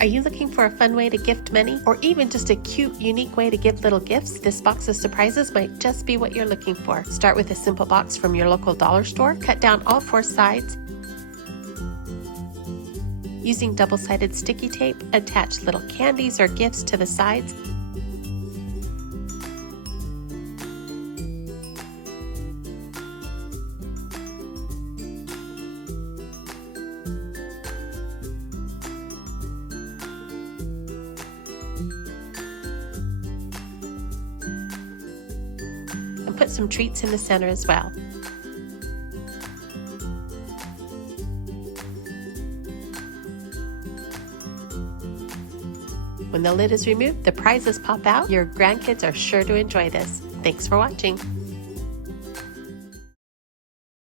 Are you looking for a fun way to gift money, or even just a cute, unique way to give little gifts? This box of surprises might just be what you're looking for. Start with a simple box from your local dollar store. Cut down all 4 sides. Using double-sided sticky tape, attach little candies or gifts to the sides. And put some treats in the center as well. When the lid is removed, the prizes pop out. Your grandkids are sure to enjoy this. Thanks for watching.